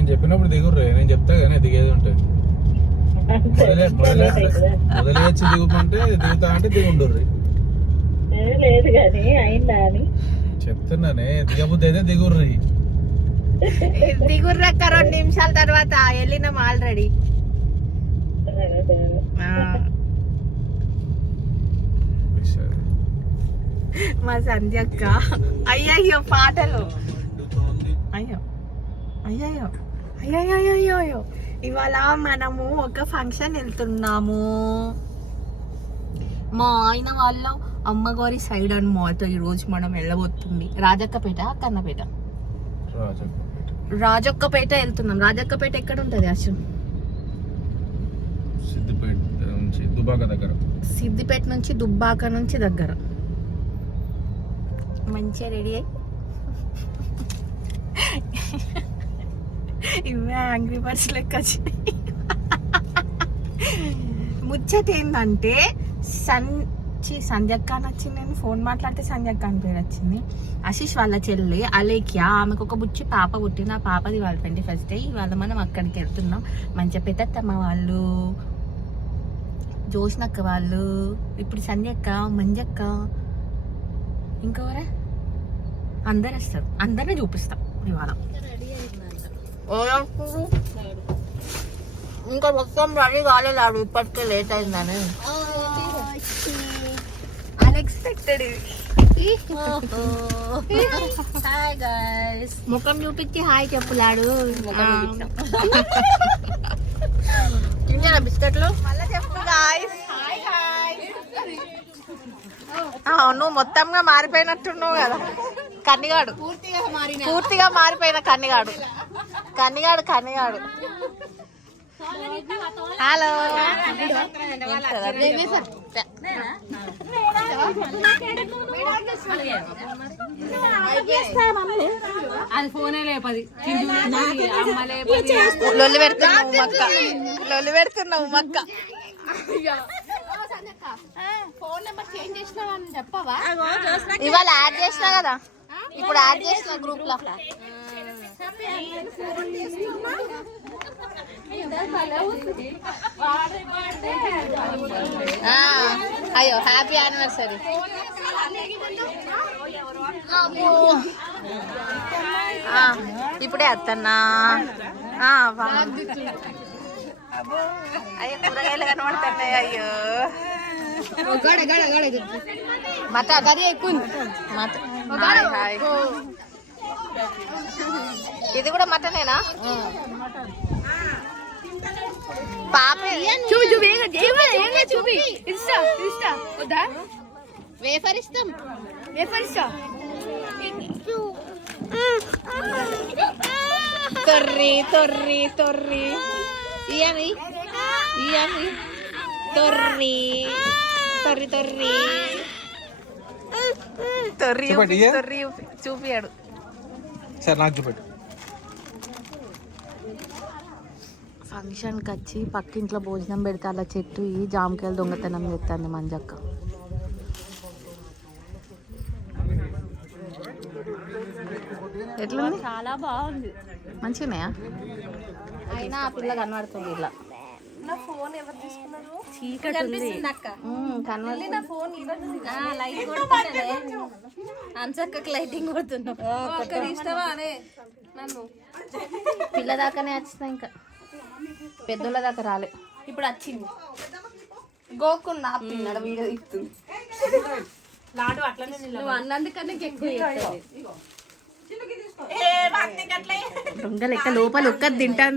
నేను చెప్పినప్పుడు దిగుర్రే నేను చెప్తా కానీ దిగేది మొదలే వచ్చి దిగుమంటే దిగుతా అంటే దిగుండుర్రి. ఏ, లేదు కానీ అయిందా అని. చెప్తున్నానే దిగబుద్ధి అయితే దిగుర్రి. దిగుర్రక్క రెండు నిమిషాల తర్వాత వెళ్ళినాం ఆల్రెడీ. మా సంధ్యక్క అయ్యయ్యో పాటలు. అయ్యో. అయ్యయ్యో. అయ్యయ్యో ఇవాళ మనము ఒక ఫంక్షన్ వెళ్తున్నాము. మా ఆయన వాళ్ళ అమ్మగారి సైడ్ అన్నమాట ఈ రోజు మనం వెళ్ళబోతుంది. రాజక్కపేట కన్నపేట రాజక్కపేట. వెళ్తున్నాం. రాజక్కపేట ఎక్కడ ఉంటది అసలు సిద్దిపేట నుంచి దగ్గర. సిద్దిపేట నుంచి దుబ్బాక నుంచి దగ్గర. మంచిగా రెడీ అయ్యి ఇవే యాంగ్రీ బర్డ్స్ లెక్క ముచ్చట ఏంటంటే సన్ చి సంధ్యక్క అని వచ్చింది నేను ఫోన్ మాట్లాడితే సంధ్యక్క అని పేరు వచ్చింది. ఆశీష్ వాళ్ళ చెల్లి అలేఖ్య ఆమెకు ఒక బుచ్చి పాప పుట్టింది ఆ పాపది వాళ్ళ ట్వంటీ ఫస్ట్ డే ఇవాళ మనం అక్కడికి వెళ్తున్నాం. మంచిగా పెద్దత్తమ్మ వాళ్ళు జోష్నక్క వాళ్ళు ఇప్పుడు సంధ్యక్క మంజక్క ఇంకెవరా? అందరు వస్తారు అందరిని చూపిస్తాం ఇవాళ. ఇంకా మొత్తం రెడీ కాలేదు ఇప్పటికే లేట్ అయిందని అన్ఎక్స్పెక్టెడ్ హాయ్ గైస్ ముఖం చూపించి హాయ్ చెప్పులాడు తింటారా బిస్కెట్లు మళ్ళీ చెప్పు గాయస్ నువ్వు మొత్తంగా మారిపోయినట్టున్నావు కదా. కన్నిగాడు. పూర్తిగా మారిపోయిన కన్నిగాడు. కన్నిగాడు కన్నిగాడు హలో అది ఫోనే లేపది లొల్లి పెడుతున్నావు మక్క లొల్లి పెడుతున్నావు మక్క ఇవాళ యాడ్ చేసినా కదా ఇప్పుడు యాడ్ చేసిన గ్రూప్లో అయ్యో హ్యాపీ యానివర్సరీ ఇప్పుడే వా. అయ్యో కూరగాయలు కనబడుతున్నాయి అయ్యో. మట గది ఎక్కువ మట హాయ్ హాయ్. ఇది కూడా మటనేనా? పాప. చూపి చూపి ఏంగా చూపి. ఇస్తా ఇస్తా. వద్దా? వేఫర్ ఇస్తాం. వేపర్ ఇస్తా. తొర్రి తొర్రి తొర్రి. ఇయమి ఇయమి తొర్రి? తొర్రి చూపి, చూపియాడు. సరే నాకు చూపెట్టు. ఫంక్షన్కి వచ్చి పక్కింట్లో భోజనం పెడితే అలా చెట్టు ఈ జామకాయలు దొంగతనం చేస్తుంది మంజక్క. ఎట్లుంది? చాలా బాగుంది. మంచిగున్నాయా? అయినా ఆ పిల్ల కనబడుతుంది ఇలా. చీకటి ఉంది. కనబడుతుంది లైట్ కొడుతుంటే అన్సక్కకి లైటింగ్ కొడుతున్నాం ఇష్టమా? అనే నన్ను. పిల్ల దాకానే వచ్చిందా ఇంకా. పెద్దోళ్ళ దాకా రాలే. ఇప్పుడు వచ్చింది. గోకున్న పిల్లడ వీడియో ఇస్తుంది నువ్వు అన్నందుకన్నా ఎక్కువ చేస్తుంది. దొంగ లెక్క లోపల ఒక్కది తింటాను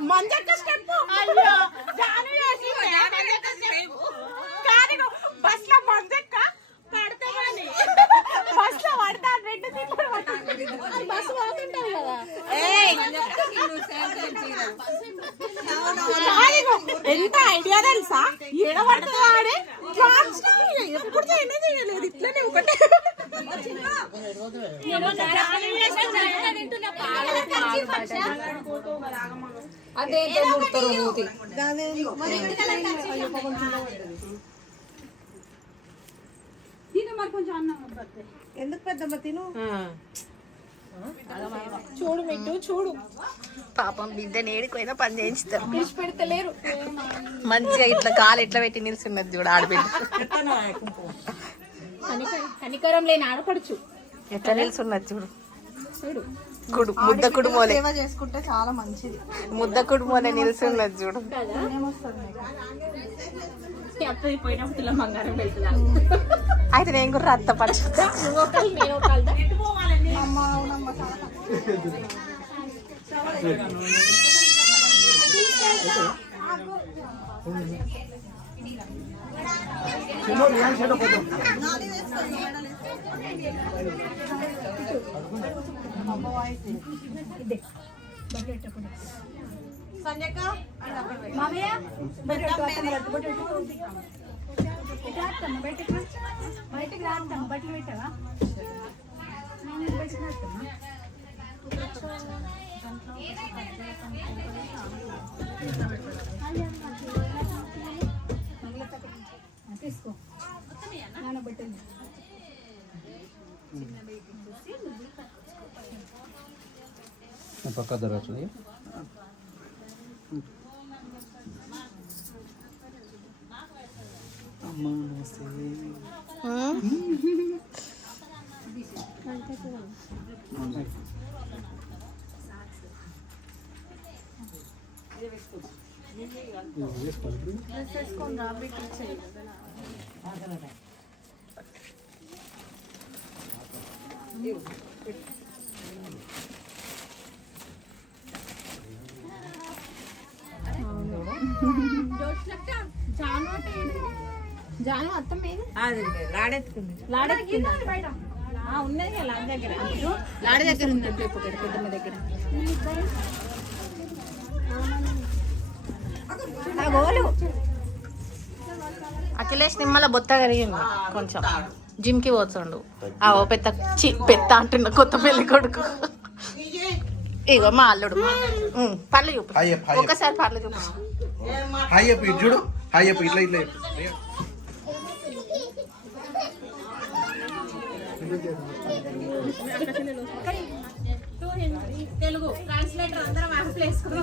మంజక్క స్టెప్. అయ్యో. జాను కానీ బస్లో మంజక్క ఎంత ఐడియా తెలుసా? ఏడ పడుతుందా ఆడే. ఎప్పుడు చేయలేదు. ఇట్లనే ఒకటే. అదే ముడతారు మూతి. ఎందుకు పెద్దమ్మ తిను? చూడు మిట్టు చూడు. పాపం బిడ్డని ఏడిపోయినా పని చేయించుతారు. పెడతలేరు. మంచిగా ఇట్లా కాలు ఎట్లా పెట్టి నిల్చున్నది చూడు ఆడబిడ్డ. కనికరం లేని ఆడపడుచు. ఎట్లా నిల్చున్నది చూడు. కుడు ముద్ద కుడుమోలే. సేవ చేసుకుంటే చాలా మంచిది. ముద్ద కుడుమోలే నిల్చున్నది చూడు. అత్తది పోయినప్పుడు ఇలా బంగారం పెడుతుందా అయితే బట్టలు కూడా రత్త పచ్చు నువ్వు ఒకళ్ళు నేను ఒకళ్ళు అమ్మ అవునమ్మ చాలా పక్క జరగచ్చు జాను అత్తం మీద లాడెత్తుకుంది లాడెత్తుకుంది బయట ఉన్నది కదా లాడ దగ్గర లాడ దగ్గర ఉందంటే ఒకటి పెద్దమ్మ దగ్గర అఖిలేష్ నిమ్మల బొత్త కరిగింది కొంచెం. జిమ్కి పోతుండు. ఆ ఓ పెద్ద చి పెద్ద అంటున్న కొత్త పెళ్ళి కొడుకు. ఇగో మా అల్లుడు. పళ్ళు చూపు. ఒకసారి పళ్ళు చూపు. హాయ్ చెప్పు ఇటు చూడు. హాయ్ చెప్పు ఇట్లా ఇట్లా. తెలుగు ట్రాన్స్లేటర్ అందరం యాప్ వేసుకుని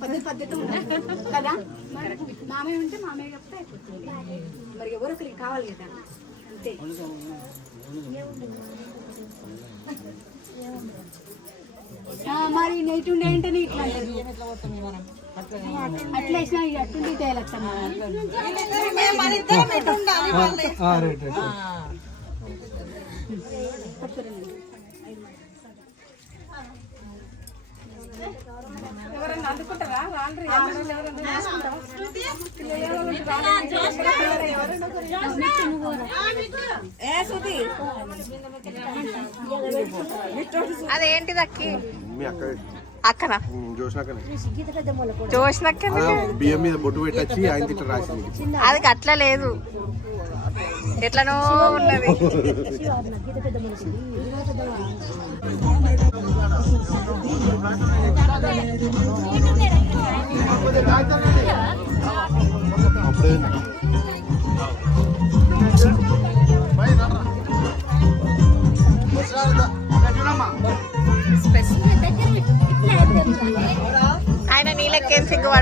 పద్ధతి పద్ధతి ఉంటుంది కదా మామయ్య ఉంటే మామయ్య చెప్తే అయిపోతుంది మరి ఎవరు ఒకరికి కావాలి కదా అంతే మరి నైట్ ఉండే అంటే ఇట్లా అట్లా వేసినా ఇక అట్టుండి తేలత్తమ్మా ఎవరన్నా అందుకుంటారా? రాండ్రి. అదేంటిది అక్కి? మీ అక్క అక్కన. జోష్నక్క బియ్యం మీద బొట్టు పెట్టచ్చి ఆయన తిట్ట రాసింది. అది అట్లా లేదు. ఎట్లనో ఉన్నది. ఆయన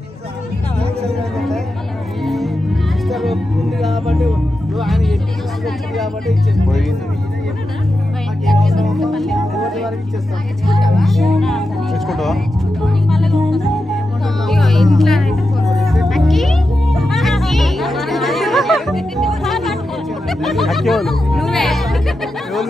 నీళ్ళకేం సిగ్గుపడాడు నువ్వు అడిగి తెచ్చుకుంటావా అక్కేవాళ్ళు ఎవరు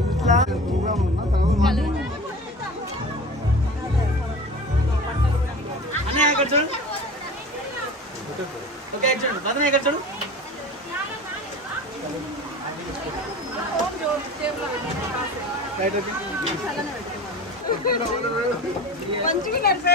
ఇంట్లో ప్రోగ్రామ్ ఉన్న తర్వాత ఓకే చూడు? మంచిగా నడిసే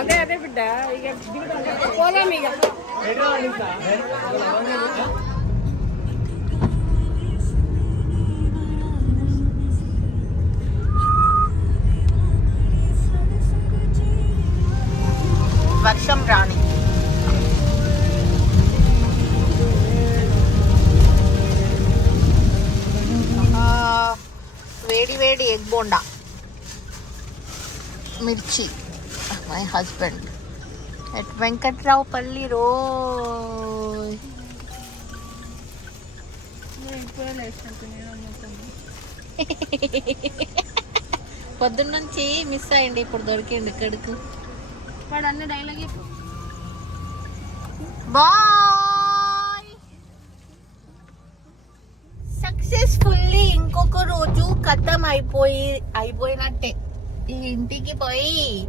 అదే అదే బిడ్డ ఇక పోదాం ఇక వర్షం రాని ఆ, వేడి వేడి ఎగ్ బోండా మిర్చి. మై హస్బెండ్ ఎట్ వెంకట్రావు పల్లి రో పొద్దున్నుంచి మిస్ అయ్యండి ఇప్పుడు దొరికిండి ఇక్కడికి. వాడు అన్న డైలాగ్ బాయ్ సక్సెస్ఫుల్లీ ఇంకొక రోజు కథం అయిపోయి అయిపోయినట్టే. ఇంటికి పోయి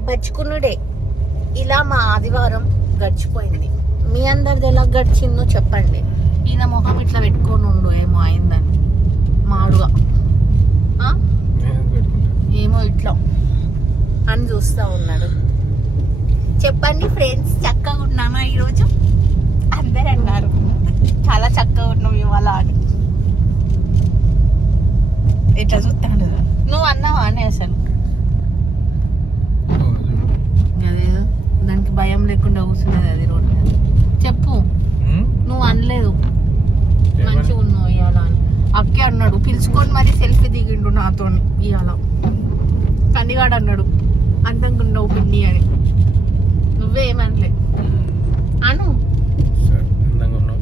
బచ్చుకునుడే ఇలా మా ఆదివారం గడిచిపోయింది. మీ అందరిది ఎలా గడిచిందో చెప్పండి. ఈయన మొహం ఇట్లా పెట్టుకొని ఉండు ఏమో అయిందని. మాడుగా? ఏమో ఇట్లా. అని చూస్తా ఉన్నాడు. చెప్పండి ఫ్రెండ్స్ చక్కగా ఉన్నామా ఈరోజు? అందరు అన్నారు. చాలా చక్కగా ఉన్నావు ఇవాళ అని. ఇట్లా చూస్తాడు నువ్వు అన్నావా అని అసలు? భయం లేకుండా కూర్చునేది అది రోడ్డు మీద. చెప్పు. నువ్వు అనలేదు. మంచిగా ఉన్నావు ఇవాళ అని. అక్కే అన్నాడు పిలుచుకొని మరి సెల్ఫీ దిగిండు నాతో ఇవాళ కన్నిగాడు అన్నాడు అందంగా ఉన్నావు పిన్ని అని. నువ్వేమనలే అను. అందంగా ఉన్నావు.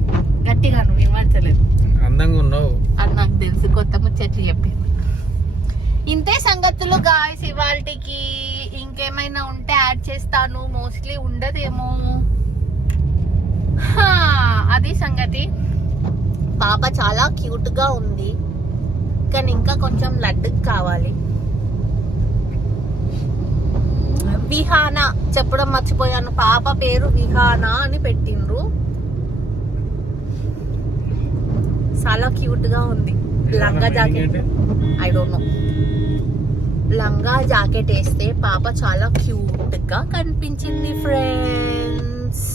గట్టిగా నువ్వు ఏమడతలేదు అందంగా ఉన్నావు. అది నాకు తెలుసు కొత్త ముచ్చట్లు చెప్పి ఇంతే సంగతులు గాయస్ ఇవాళకి ఇంకేమైనా ఉంటే యాడ్ చేస్తాను. మోస్ట్లీ ఉండదేమో. అది సంగతి. పాప చాలా క్యూట్గా ఉంది. కానీ ఇంకా కొంచెం లడ్డుకు కావాలి. విహాన చెప్పడం మర్చిపోయాను. పాప పేరు విహాన అని పెట్టిండ్రు. చాలా క్యూట్గా ఉంది లంగా జాకెట్. ఐ డోంట్ నో లంగా జాకెట్ వేస్తే పాప చాలా క్యూట్గా కనిపించింది ఫ్రెండ్స్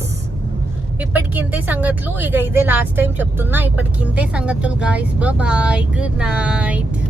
ఇప్పటికి ఇంతే సంగతులు. ఇక ఇదే లాస్ట్ టైం చెప్తున్నా. ఇప్పటికి ఇంతే సంగతులు గాయస్ బాయ్ గుడ్ నైట్